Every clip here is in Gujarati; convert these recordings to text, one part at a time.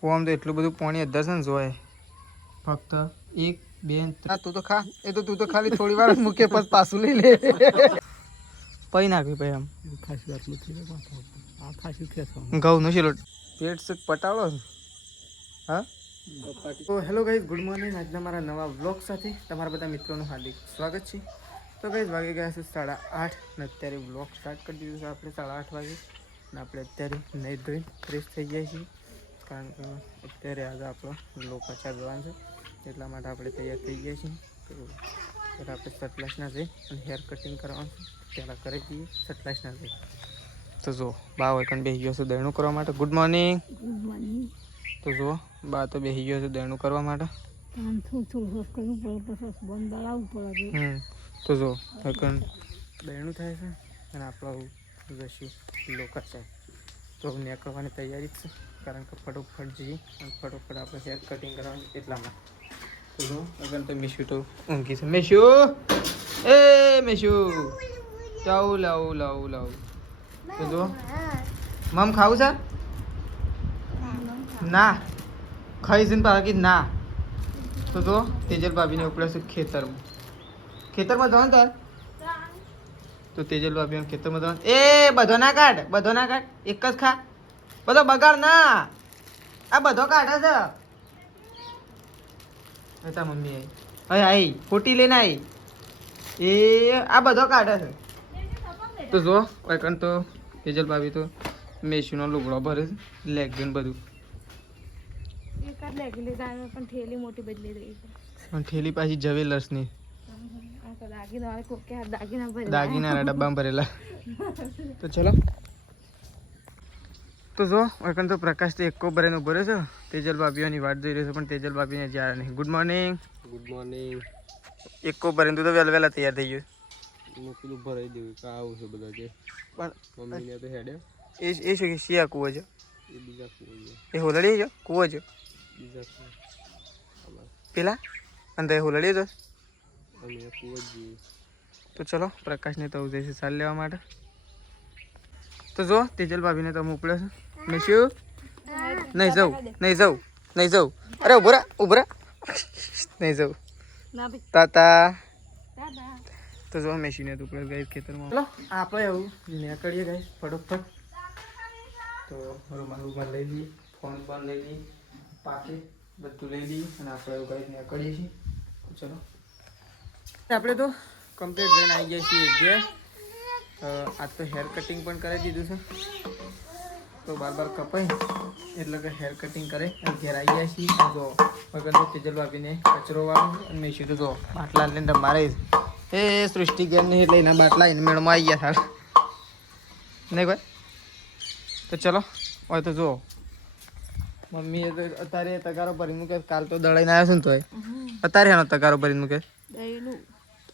કોમ તો એટલું બધું પાણી અધર છે ને જોય ફક્ત 1 2 3 તું તો ખા એ તો તું તો ખાલી થોડી વાર મૂકે પછી પાછું લઈ લે પઈ નાખી ભાઈ આમ ખાસી આટલું થઈ જાય આ ખાસી ખેસવાનું ઘઉં નો શીલો પેટ સક પટાળો હા તો હેલો ગાઈઝ ગુડ મોર્નિંગ આજના મારા નવા વ્લોગ સાથે તમારા બધા મિત્રોનું હાર્દિક સ્વાગત છે તો ગાઈઝ વાગી ગયા છે 8:30 ને અત્યારે વ્લોગ સ્ટાર્ટ કરી દીધું છે આપણે 8:30 વાગે અને આપણે અત્યારે નહીં ધોઈને ફ્રેશ થઈ ગયા છીએ કારણ કે અત્યારે આજે આપણો લોકાચાર જવાનું છે એટલા માટે આપણે તૈયાર થઈ ગયા છીએ તો આપણે સટલાસના જઈ અને હેર કટિંગ કરવાનું છે પહેલાં કરી દઈએ સટલાસના જઈ તો જો બા વૈકન બેસી ગયો છે દળનું કરવા માટે ગુડ મોર્નિંગ તો જો બા તો બેસી ગયો છે દળનું કરવા માટે તો જો વૈકન દળનું થાય છે અને આપણું જશું લોકાચાર તો નીકળવાની તૈયારી જ છે કારણ કે ફટોફટ જઈએ અને ફટોફટ આપણે હેર કટિંગ કરવાની એટલામાં તો જો અગર તો મિશુ તો ઊંઘી છે મિશુ એ મિશુ લાવું લાવું લાવું લાવું તો જો મમ ખાવું છે ના ખાઈ છે ને બાકી ના તો જો તેજલ ભાભીને ઉપડે છે ખેતરમાં જવાનું તાર તો તેજલ ભાભીને ખેતરમાં જવાનું એ બધો ના કાઢ એક જ ખા બધો બગાડ ના આ બધો કાઢે છે તા મમ્મી આવી આઈ ખોટી લઈને આવી એ આ બધો કાઢે છે તો જો વૈકન તો તેજલ ભાભી તો મેશુનો લુગડો ભરે છે લેગન બધું પણ થેલી મોટી બદલી રહી છે પણ થેલી પાછી જવેલર્સની દાગીના ડબ્બામાં ભરેલા તો ચલો તો જો વૈકન તો પ્રકાશ તો એકો ભરેનો ઉભો રહ્યો છે તેજલ ભાભીઓની વાટ જોઈ રહ્યો છે પણ તેજલ ભાભીને જ્યારે નહીં ગુડ મોર્નિંગ એકો ભરેને તું તો વહેલા તૈયાર થઈ ગયો પેલું ભરાઈ દેવું કે આવું છે બધા કે પણ મમ્મીને તો હેડે એ શું કે શિયા કૂવો છે એ બીજા કૂવો એ હોલડી છે કૂવો છે બીજા કૂવો પેલા અંદર હોલડી છે અમે કૂવો જ જઈએ તો ચલો પ્રકાશને તો જઈશે સાલ લેવા માટે તો જો તેજલ ભાભીને તો મોકલે છે મેં શું નહીં જાઉં અરે ઉભરા નહીં જાઉં તાતા તો જો મેશીને તો ઉપર ગઈ ખેતરમાં ચલો આપણે એવું નીકળીએ ગઈ ફટોફટ તો રૂમાલ લઈ લઈએ ફોન પણ લઈ લઈએ પાકે બધું લઈ લઈએ અને આપણે એવું ગઈ નીકળીએ છીએ ચલો આપણે તો કમ્પ્લીટ જઈને આવી ગયા છીએ ઘેર આજ તો હેર કટિંગ પણ કરાવી દીધું છે તો બાર કપાઈ એટલે કે હેર કટિંગ કરે અને ઘેર આવી ગયા છીએ જો વગર તો તેજલ ભાભીને કચરો વાળું અને મેશી તો જો બાટલા લઈને મારે એ સૃષ્ટિ ગેમ નહીં એટલે એના બાટલા એને મેળમાં આવી ગયા થાળ નહીં ભાઈ તો ચલો હોય તો જુઓ મમ્મીએ તો અત્યારે તગારો ભરી મૂકે કાલ તો દળાઈને આવ્યો છે ને તોય અત્યારે એનો તગારો ભરી મૂકે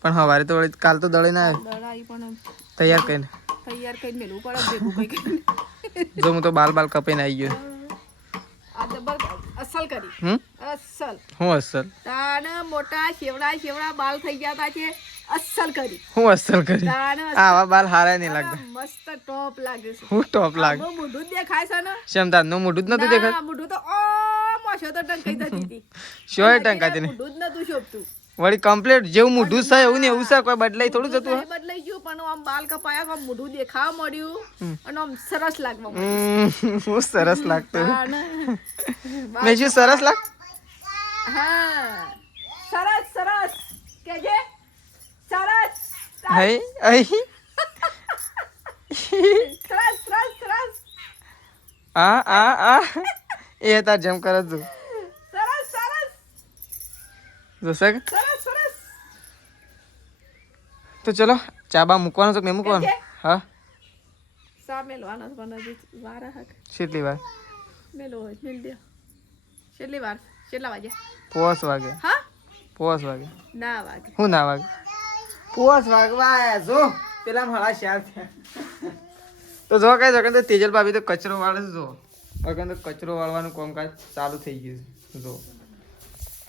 પણ સવારે તો કાલ તો દળાઈને આવ્યો તૈયાર કરીને મેળવું પડે જો હું તો બાલ કપાઈને આવી ગયો અસલ કરી અસલ હું અસલ તાના મોટા શેવડા બાલ થઈ ગયા તા છે અસલ કરી હું અસલ કરી આવા બાલ હારા નહીં લાગતા મસ્ત ટોપ લાગે છે હું ટોપ લાગે મોઢું જ દેખાય છે ને શમતા નો મોઢું જ નતું દેખાય મોઢું તો ઓ મોશો તો ટંકાઈ જતી હતી શોય ટંકાતી નહીં મોઢું જ નતું શોભતું વળી કમ્પ્લીટ જેવું મોઢું છે એવું ને એવું છે કોઈ બદલાઈ થોડું જતું બદલાઈ ગયું પણ આમ બાલ કપાયા આમ મોઢું દેખાવા મળ્યું અને આમ સરસ લાગવા હું સરસ લાગતું મેં શું સરસ લાગ હા સરસ કેજે સરસ હઈ અહી સરસ આ એ તાર જેમ કરે તું સરસ જોશે સરસ તો ચલો ચાબા મૂકવાનો છે કે નહીં મૂકવાનો હા સા મેલવાનો પણ હજી વાર હક કેટલી વાર મેલો હોય મેલ દે કેટલી વાર કેટલા વાગે 5 વાગે હા 5 વાગે ના વાગે હું ના વાગે 5 વાગવા આયા જો પેલા મારા શાર થયા તો જો કઈ જગન તો તેજલ ભાભી તો કચરો વાળે છે જો અગન તો કચરો વાળવાનું કામકાજ ચાલુ થઈ ગયું છે જો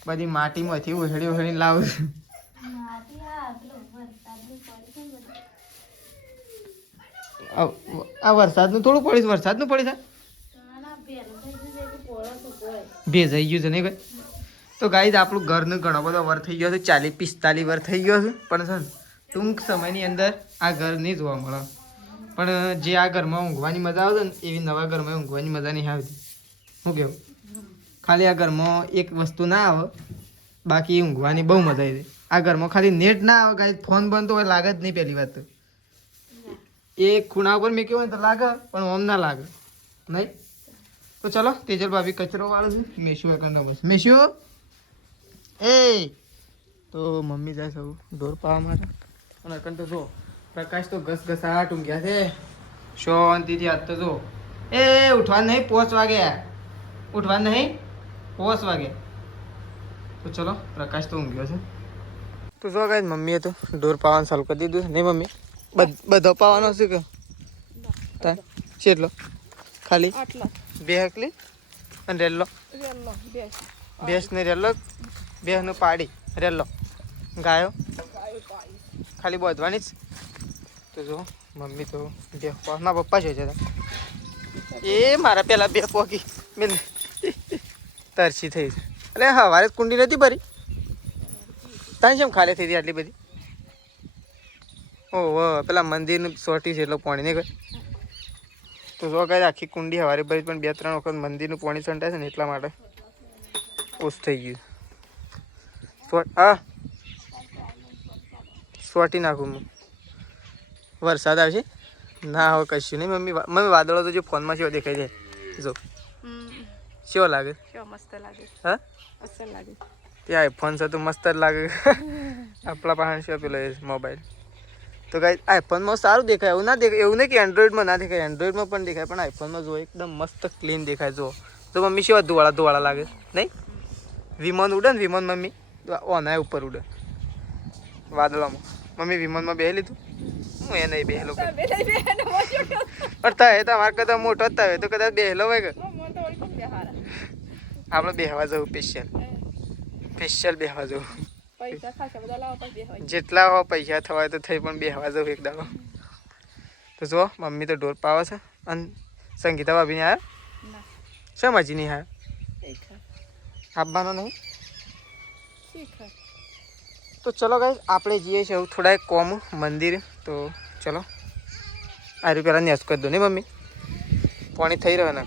બધી માટીમાંથી ઉહેડી લાવું આ વરસાદનું થોડું પડી વરસાદનું પડી થાય ભેજાઈ ગયું છે નહીં ભાઈ તો ગાઈઝ આપણું ઘરનું ઘણો બધો વર થઈ ગયો છે 40-45 વર થઈ ગયો છે પણ છે ને ટૂંક સમયની અંદર આ ઘર નહીં જોવા મળે પણ જે આ ઘરમાં ઊંઘવાની મજા આવે ને એવી નવા ઘરમાં ઊંઘવાની મજા નહીં આવતી શું કેવું ખાલી આ ઘરમાં એક વસ્તુ ના આવે બાકી ઊંઘવાની બહુ મજા આવી જાય આ ઘરમાં ખાલી નેટ ના આવે ગાઈઝ ફોન બંધ તો હોય લાગે જ નહીં પહેલી વાત તો એ ખૂણા ઉપર મેં કેવું તો લાગે પણ ઓમ ના લાગે નહીં તો ચલો તેજલ ભાભી કચરો વાળું છે મેશુ એકંદ મેશુ એ તો મમ્મી જાય સૌ ઢોર પાવા માટે અને એકંદ તો જો પ્રકાશ તો ઘસઘસાટ ઊંઘ્યા છે શાંતિથી આજ તો જો એ ઉઠવા નહીં 5 વાગ્યા ઉઠવા નહીં 5 વાગ્યા તો ચલો પ્રકાશ તો ઊંઘ્યો છે તો જો ગાઈસ મમ્મીએ તો ઢોર પાવાનું ચાલુ કરી દીધું નહીં મમ્મી બધો પાવાનો છે કે તાર કેટલો ખાલી આટલા 2 હકલી અને રેલ્લો રેલ્લો બેસ ભેંસ ને રેલ્લો ભેંસનું પાડી રેલ્લો ગાયો ખાલી બોધવાની જ તો જો મમ્મી તો બે ના પપ્પા છે એ મારા પેલા બે પોકી મેં તરસી થઈ છે એટલે હવારે કુંડી નથી ભરી તાને કેમ ખાલી થઈ હતી આટલી બધી ઓહો પેલા મંદિરનું સોટી છે એટલો પાણી નહીં કઈ તો જો કાંઈ આખી કુંડી હવારે ભરી પણ 2-3 વખત મંદિરનું પાણી છંટાય છે ને એટલા માટે ઓછું થઈ ગયું હા સોટી નાખું હું વરસાદ આવશે ના હવે કશું નહીં મમ્મી વાદળો તો જો ફોનમાં કેવો દેખાઈ જાય જો કેવો લાગે મસ્ત લાગે હા અસર લાગે ત્યાં આઈફોન છે તો મસ્ત જ લાગે આપણા પાસે શું પેલો મોબાઈલ તો કાંઈ આઈફોનમાં સારું દેખાય એવું નહીં કે એન્ડ્રોઈડમાં ના દેખાય એન્ડ્રોઈડમાં પણ દેખાય પણ આઈફોનમાં જો એકદમ મસ્ત ક્લીન દેખાય જો તો મમ્મી કેવા ધોવાળા લાગે નહીં વિમાન ઉડે ને વિમાન મમ્મી ઓનાય ઉપર ઉડે વાદળામાં મમ્મી વિમાનમાં બેસી લીધું હું એ નહીં બેહેલો પણ થાય તમારે કદાચ મોટો જ થાય તો કદાચ બેહેલો હોય કે આપણે બેહવા જવું સ્પેશિયલ બેહવા જવું જેટલા હો પૈસા થવાય તો થઈ પણ બેહવા જવું એક દાડો તો જો મમ્મી તો ઢોર પાવે છે અને સંગીતા ભાભીને આવ્યા શેમ હજી નહીં આવ્યા આપવાનો નહીં તો ચલો ગાઈસ આપણે જઈએ છીએ થોડા એક કોમ મંદિર તો ચલો આર્યું પહેલાં નેસ કરી દો નહીં મમ્મી પાણી થઈ રહ્યો ને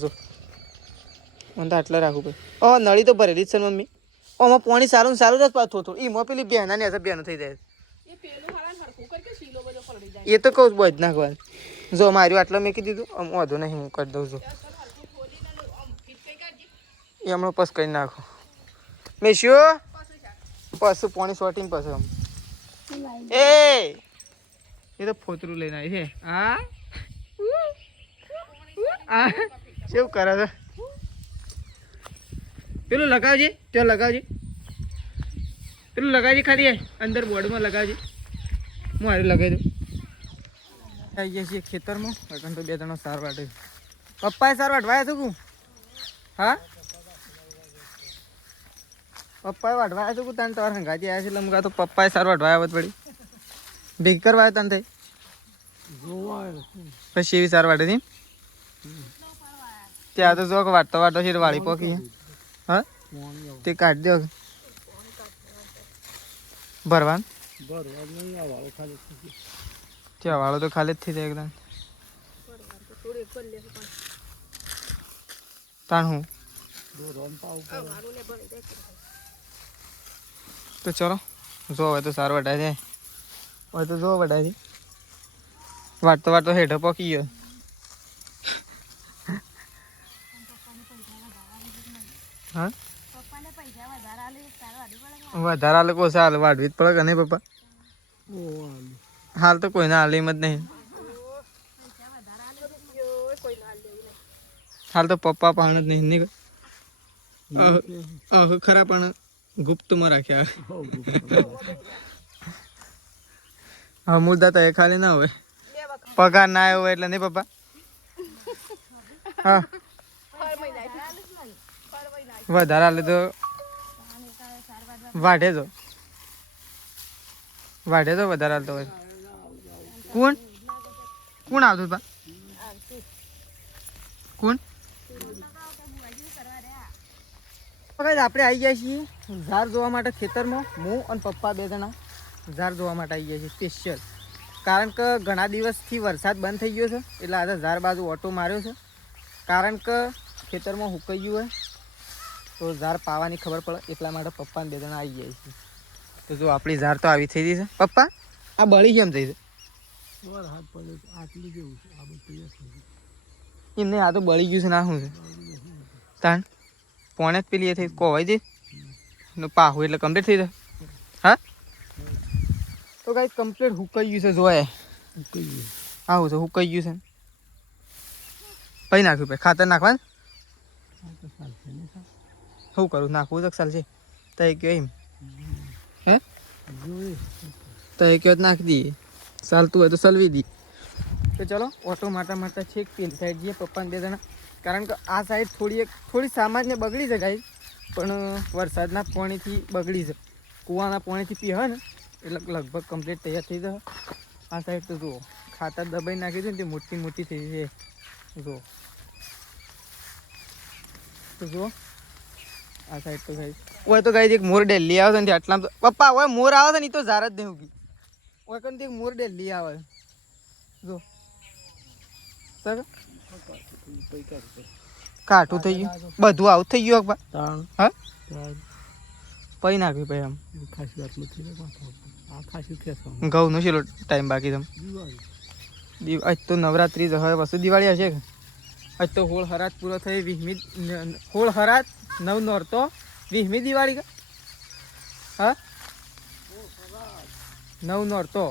જો મને તો આટલા રાખવું ભાઈ નળી તો ભરેલી જ છે મમ્મી આમાં પાણી સારું જ પાછું થોડું એમાં પેલી બહેના ને બહેનો થઈ જાય એ તો કહું બધ નાખવાનું જો માર્યું આટલા મેં કીધું આમ વાંધો નહીં હું કરી દઉં છું એ હમણાં પસ કરી નાખો મેં શું પાછું પાણી સોટીને પાછું આમ એ તો ફોતરું લઈને આવી છે આ કેવું કરે છે પેલું લગાવજે ત્યાં લગાવજે પેલું લગાવજે ખાલી અંદર બોર્ડમાં લગાવજે હું હારું લગાવી દઉં આવી ગયા છીએ ખેતરમાં કારણ તો 2 જણો સાર વાટે પપ્પાએ સાર વાટવાયા છો કું હા પપ્પાએ વાટવાયા છો કું તાને તમારે હંગાતી આવ્યા છે એટલે મુકા તો પપ્પાએ સાર વાટવાયા હોત પડી ભેગી કરવાયો તાને થઈ પછી એવી સાર વાટે હતી ત્યાં તો જો વાટતો છે વાળી પોકી હા તે કાઢી દો ભરવાન ત્યાં વાળો તો ખાલી જ થઈ જાય એકદમ તાણ હું તો ચલો જો હવે તો સારું વટાય છે હવે તો જો વટાય છે વાટતો હેઠો પકી ગયો હા વધારે હાલે કોસા હાલ વાઢવી જ પડે કે નહીં પપ્પા હાલ તો કોઈને હાલ એમ જ નહીં હાલ તો પપ્પા પાણ જ નહીં ખરા પણ ગુપ્તમાં રાખ્યા હા મુદ્દા તો એ ખાલી ના હોય પગાર ના આવ્યો હોય એટલે નહીં પપ્પા હા વધારે હાલે તો વાઢે તો વધારે હાલતો હોય કોણ કોણ આવતું બા કોણ આપણે આવી ગયા છીએ ઝાર જોવા માટે ખેતરમાં હું અને પપ્પા 2 જણા ઝાર જોવા માટે આવી ગયા છીએ સ્પેશિયલ કારણ કે ઘણા દિવસથી વરસાદ બંધ થઈ ગયો છે એટલે આજે ઝાર બાજુ ઓટો માર્યો છે કારણ કે ખેતરમાં હુકાઈ ગયું હોય તો ઝાર પાવાની ખબર પડે એટલા માટે પપ્પાને 2 જણા આવી ગયા છીએ તો જો આપણી ઝાર તો આવી થઈ ગઈ છે પપ્પા આ બળી કેમ થઈ છે એમને આ તો બળી ગયું છે ના શું છે તાણ પોણે જ પેલી એ થઈ કોવાઈ દે પાહું એટલે કમ્પ્લીટ થઈ જાય હા તો કાંઈ કમ્પ્લીટ હુકાઈ ગયું છે જોવાય આવું છે હુકાઈ ગયું છે કઈ નાખ્યું ભાઈ ખાતર નાખવાનું શું કરું નાખવું તો ચાલશે તો એ કયો એમ હે તો એ કયો નાખી દઈએ ચાલતું હોય તો ચલવી દઈએ તો ચલો ઓટો મારતા છેક પેલી સાઈડ જઈએ પપ્પાને 2 જણા કારણ કે આ સાઈડ થોડી સામાન્ય બગડી છે ગાઈ પણ વરસાદના પાણીથી બગડી છે કૂવાના પાણીથી પીવે ને એટલે લગભગ કમ્પ્લીટ તૈયાર થઈ જશે આ સાઈડ તો જુઓ ખાતર દબાઈ નાખી છે ને તે મોટી થઈ છે જુઓ તો જુઓ આ સાઈડ તો ગાઈ ઓય તો ગાઈ એક મોર ડેલી આવે છે ને આટલા પપ્પા ઓય મોર આવે છે ને એ તો ઝાર જ નહીં ઉગી ઓય કંઈ એક મોર ડેલી આવે જો સર કાઠું થઈ ગયું બધું આવું થઈ ગયું હા પૈ નાખ્યું ભાઈ આમ ઘઉંનો છેલ્લો ટાઈમ બાકી તમે આજ તો નવરાત્રી હવે વસ્તુ દિવાળી હશે કે આજ તો હોળ હરાત પૂરો થઈ 20મી હોળ હરાત 9 નોરતો 20મી દિવાળી કે હા 9 નોરતો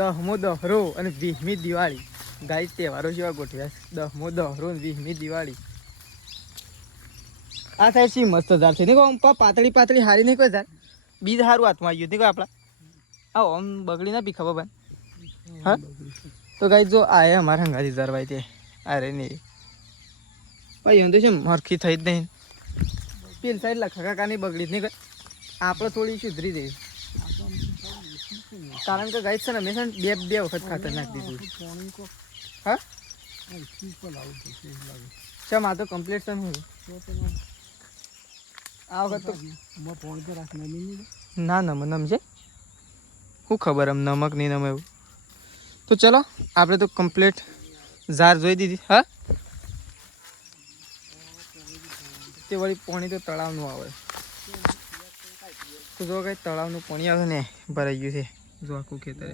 10મો દહરો અને 20મી દિવાળી ગાય તહેવારો જેવા ગોઠવ્યા 10મો દહરો અને 20મી દિવાળી આ સાઈડ સી મસ્ત ઝાડ છે નહીં કહો પાતળી હારી નહીં કોઈ ઝાડ બીજ સારું હાથમાં આવી ગયું નહીં કહો આપણા આવો આમ બગડી ના પી ખબર ભાઈ હા તો ગાય જો આ અમારા હંગાથી ઝારવાય તે અરે નહીં ભાઈ એમ તો છે મરખી થઈ જ નહીં પેલી સાઈડ લખાકાની બગડી જ નહીં કઈ આપણે થોડી સુધરી જઈએ કારણ કે ગાય છે ને મેં છે ને 2 વખત ખાતર નાખી દીધું હા ચમ આ તો કમ્પ્લીટ છે ને આ વખત તો ના નમ છે શું ખબર આમ નમક નહીં નમ એવું તો ચલો આપણે તો કમ્પ્લીટ ઝાર જોઈ દીધી હા તે વળી પાણી તો તળાવનું આવે તો જો કંઈ તળાવનું પાણી આવે ને ભરાઈ ગયું છે જો આખું ખેતર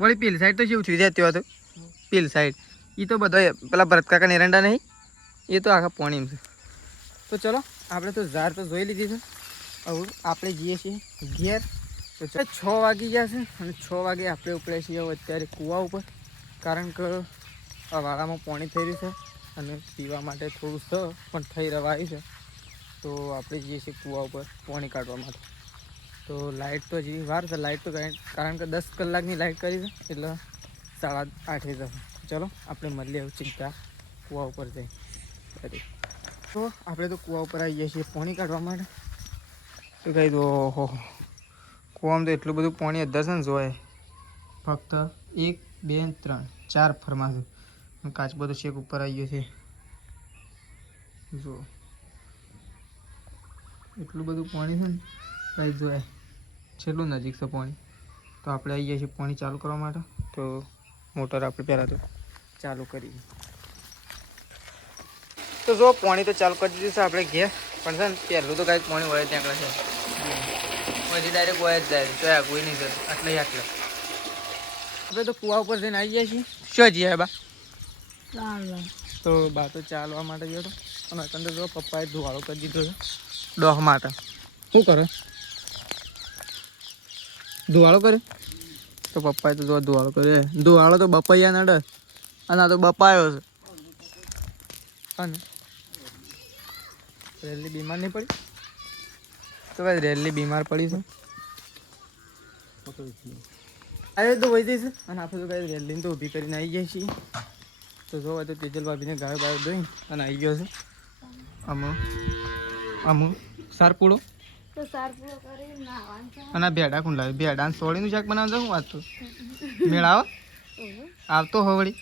વળી પેલી સાઈડ તો શું થયું છે ત્યાં તો પેલી સાઈડ એ તો બધા પેલા ભરતકાકા એરંડા નહીં એ તો આખા પાણી છે તો ચલો આપણે તો ઝાર તો જોઈ લીધી છે હવે આપણે જઈએ છીએ ઘેર તો 6 વાગી ગયા છે અને 6 વાગે આપણે ઉપડ્યા છીએ હવે અત્યારે કૂવા ઉપર કારણ કે આ વાળામાં પાણી થઈ રહ્યું છે અને પીવા માટે થોડું છે પણ થઈ રવાયું છે તો આપણે જઈએ છીએ કૂવા ઉપર પાણી કાઢવા માટે તો લાઇટ તો હજી વાર છે લાઇટ તો કારણ કે 10 કલાકની લાઇટ કરી છે એટલે 8:30 જશે ચલો આપણે મળીએ હવે ચિંતા કૂવા ઉપર જઈ તો આપણે તો કૂવા ઉપર આવી ગયા છીએ પાણી કાઢવા માટે તો કહી દો ઓહો કૂવામાં તો એટલું બધું પાણી અધર છે ને જોવાય ફક્ત 1 2 3 4 ફરમાં છે કાચબો તો છેક ઉપર આવી ગયો છે જો એટલું બધું પાણી છે ને કઈ જોવાય છેલ્લું નજીક છે પાણી તો આપણે આવી ગયા છીએ પાણી ચાલુ કરવા માટે તો મોટર આપણે પહેલાં તો ચાલુ કરી તો જો પાણી તો ચાલુ કરી દીધું છે આપણે ઘેર પણ છે ને પહેલું તો કાંઈક પાણી વળે ત્યાં આગળ છે પછી ડાયરેક્ટ વળે જ જાય તો કોઈ નહીં જતું આટલે આપણે તો કૂવા ઉપર જઈને આવી ગયા છીએ શું જઈએ બા તો બા તો ચાલવા માટે ગયો હતો અને અત્યારે જો પપ્પાએ ધુવાળો કરી દીધો છે ડોહ માટે શું કરે ધુવાળો કરે તો પપ્પાએ તો જો ધુવાળો કરે ધુવાળો તો બપૈયા નડે અને આ તો બપાયો છે અને રેલી બીમાર નહીં પડી તો ભાઈ રેલી બીમાર પડી છે આવે તો વહી જઈશે અને આપણે તો કાંઈ રેલીને તો ઊભી કરીને આવી જાય છીએ તો જોવા તો તેજલ ભાભીને ગાયો બાયો દોઈ અને આવી ગયો છે અમુ સારપુડો તો સાર પૂરો કરી નાવાનું છે. અને આ ભેડા કોણ લાવે? ભેડા સોળીનું શાક બનાવજો. હું વાત તો મેળ આવો આવતો હો વળી.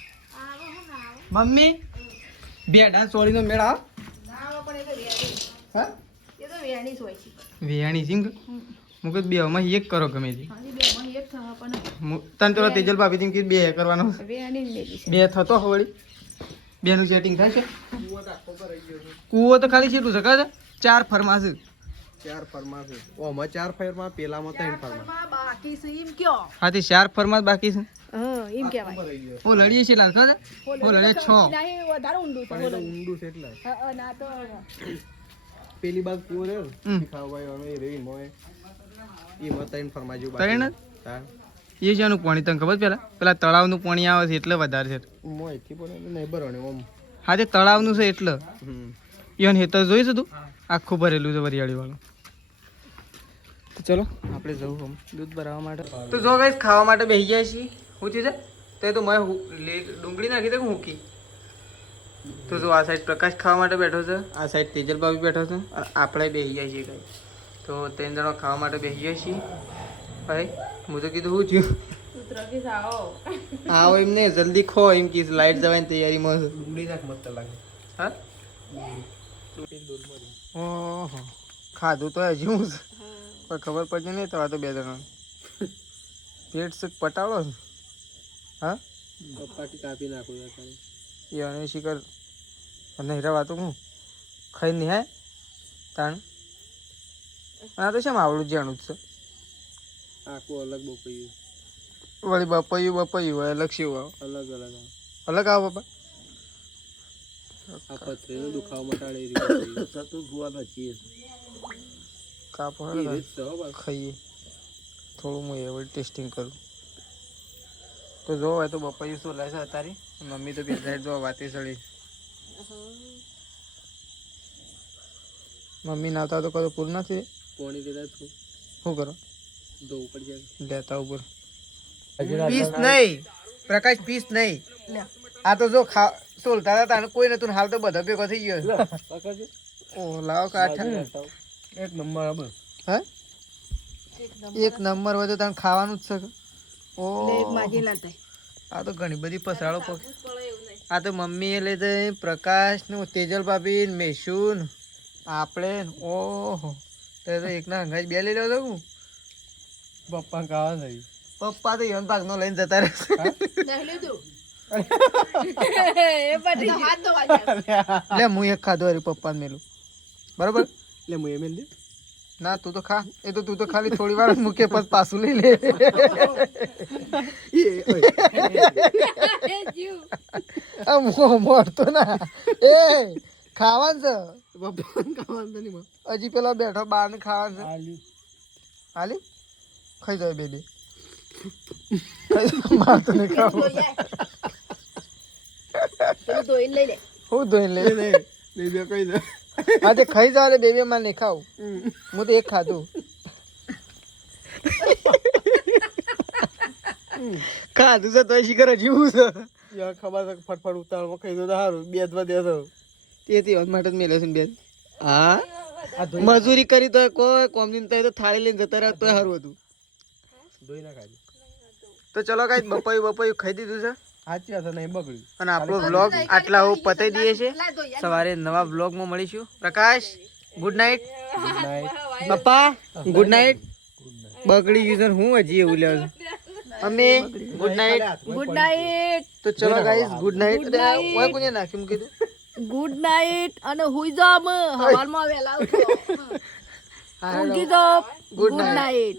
મમ્મી ભેડા સોળીનો મેળ આવો. ના આવે પણ એ તો વેણી. હા એ તો વેણી જ હોય છે. વેયાણી સિંગ મુકે બે માં એક કરો ગમે તે. હા, એ બેમાં એક થવા પણ તને તો તેજલ ભાભી થી કીધું બે કરવાનો વેણી જ લેવી છે. બે થતો હો વળી. બે નું સેટિંગ થશે. કૂવો તો ખાલી કેટલું છે કાં 4 ફરમાસ. 4 ફરમાં છે ઓમાં 4 ફરમાં પેલામાં 3 ફરમાં માં બાકી છે એમ કયો? હા તે 4 ફરમાસ બાકી છે. હા એમ કહેવાય. ભરાઈ ગયો ઓ લડીએ છે લાલ કાં? ઓ લડીએ 6. નહીં, વધારે ઊંડું છે. પણ એ તો ઊંડું છે એટલે હા, ના તો પેલી બાદ કૂવો રહ્યો ને, હમ. શીખાવભાઈ વાળો એ રહ્યો એમાં એમાં 3 ફરમાં જેવું ત્રણ જ? તાર એ શાનું પાણી તને ખબર પેલા તળાવનું પાણી આવે છે એટલે વધારે છે. મોયથી પણ નહીં ભરવાનું ઓમ હા તે તળાવનું છે એટલે હમ ઈવન હેતર જોઈશું તું આખું ભરેલું છે વરિયાળી વાળું. તો ચલો આપણે જવું આમ દૂધ ભરાવવા માટે. તો જો ગાઈસ ખાવા માટે બેસી ગયા છીએ. શું છે તો મેં ડુંગળી નાખી દે મૂકી. તો જો આ સાઈડ પ્રકાશ ખાવા માટે બેઠો છે, આ સાઈડ તેજલ ભાભી બેઠો છે અને આપણે બેસી ગયા છીએ ગાઈસ. તો 3 જણા ખાવા માટે બેસી ગયા છીએ. ભાઈ હું તો કીધું શું થયું આવો એમ ને જલ્દી ખો એમ કીધું લાઈટ જવાની તૈયારીમાં છે. ડુંગળી નાખ મસ્ત લાગે હા ઓહો ખાધું તો હજી હું છે કોઈ ખબર પડતી નહીં તો આ તો 2 જણા પેટ છે પટાળો છે. હા કપાટી કાપી નાખું એ અને શિખર અને હીરા વાતો હું ખાઈ નહીં હે તાણ આ તો શેમ આવડું જાણું જ છે આખું અલગ બપૈયું વળી બપૈયું હોય અલગ શું આવે અલગ અલગ અલગ આવો બાપા આ પથરીનો દુખાવો મટાડી રહ્યું સતું ગુવા બચીએ કાપો એ હેડો રીત છે હો બસ ખાઈએ થોડું હું એ વળી ટેસ્ટિંગ કરું. તો જો હોય તો બપૈયું શું લાગે છે તારી મમ્મી તો બે સાઈડ જો વાતી ચડી. મમ્મી નાતા તો કਦੋਂ પૂરું નથી પોણી દેતા છું શું કરો દો ઉપર જાય લેતા ઉપર પીસ નહીં પ્રકાશ પીસ નહીં આ તો જો સોલતા હતા તાને કોઈ નતું ને હાલ તો બધા ભેગો થઈ ગયો. ઓ લાવો કાઠા એક નંબર બસ હે એક નંબર હોય તો તને ખાવાનું જ છે. ઓ માજી ના થાય. આ તો ઘણી બધી પસરાળો પગ. આ તો મમ્મીએ લઈ જઈ પ્રકાશ ને તેજલ ભાભી ને મેસુન આપણે ને ઓહો તો એકના હંગાઈ 2 લઈ લો તો હું પપ્પા ખાવા થઈ પપ્પા તો યન ભાગનો લઈને જતા રહેશે. નહીં લીધું. એ પછી હાથ ધોવા જાય. લે હું એક ખાધો હરી પપ્પાને મેલું બરાબર. એટલે હું એમ દે ના તું તો ખા એ તો તું તો ખાલી થોડી વાર જ મૂકે પછી પાછું લઈ લે. આ મળતો ના એ ખાવાનું છે પપ્પા ખાવાનું તો નહીં હજી પેલો બેઠો બાર ને ખાવાનું છે. હાલી ખાઈ જાય બે મારતો નહીં ખાવું પેલું ધોઈને લઈ લે. હું ધોઈને લે લઈ દે કઈ દે હા તે ખાઈ જાવ બે માં નહીં ખાવું હું તો એક ખાધું ખાધું છે તો શીખર જીવું છે યાર ખબર છે ફટફટ ઉતાવળમાં ખાઈ દો તો સારું બેસવા દેતો તેથી ઓન માટે જ મેલે છે ને બેન. હા મજૂરી કરી તો કોઈ કોમની તો થાળી લઈને જતા રહ્યા તોય સારું હતું. ધોઈ ના ખાઈ તો ચલો કાંઈ બપોયું ખાઈ દીધું છે સાચી વાત નહીં બગડ્યું અને આપણો વ્લોગ આટલા હું પતાવી દઈએ છે. સવારે નવા વ્લોગમાં મળીશું. પ્રકાશ ગુડ નાઇટ. ગુડ નાઇટ પપ્પા ગુડ નાઇટ. બગડી ગયું છે હું હજી એવું લેવું અમે ગુડ નાઇટ. Good night. તો ચલો ગાઈસ ગુડ નાઇટ. ઓય કોને નાખ્યું મેં કીધું ગુડ નાઇટ અને હુઈ જામ હવારમાં વહેલા ઉઠો. ઊંઘી જાઓ. Good good night.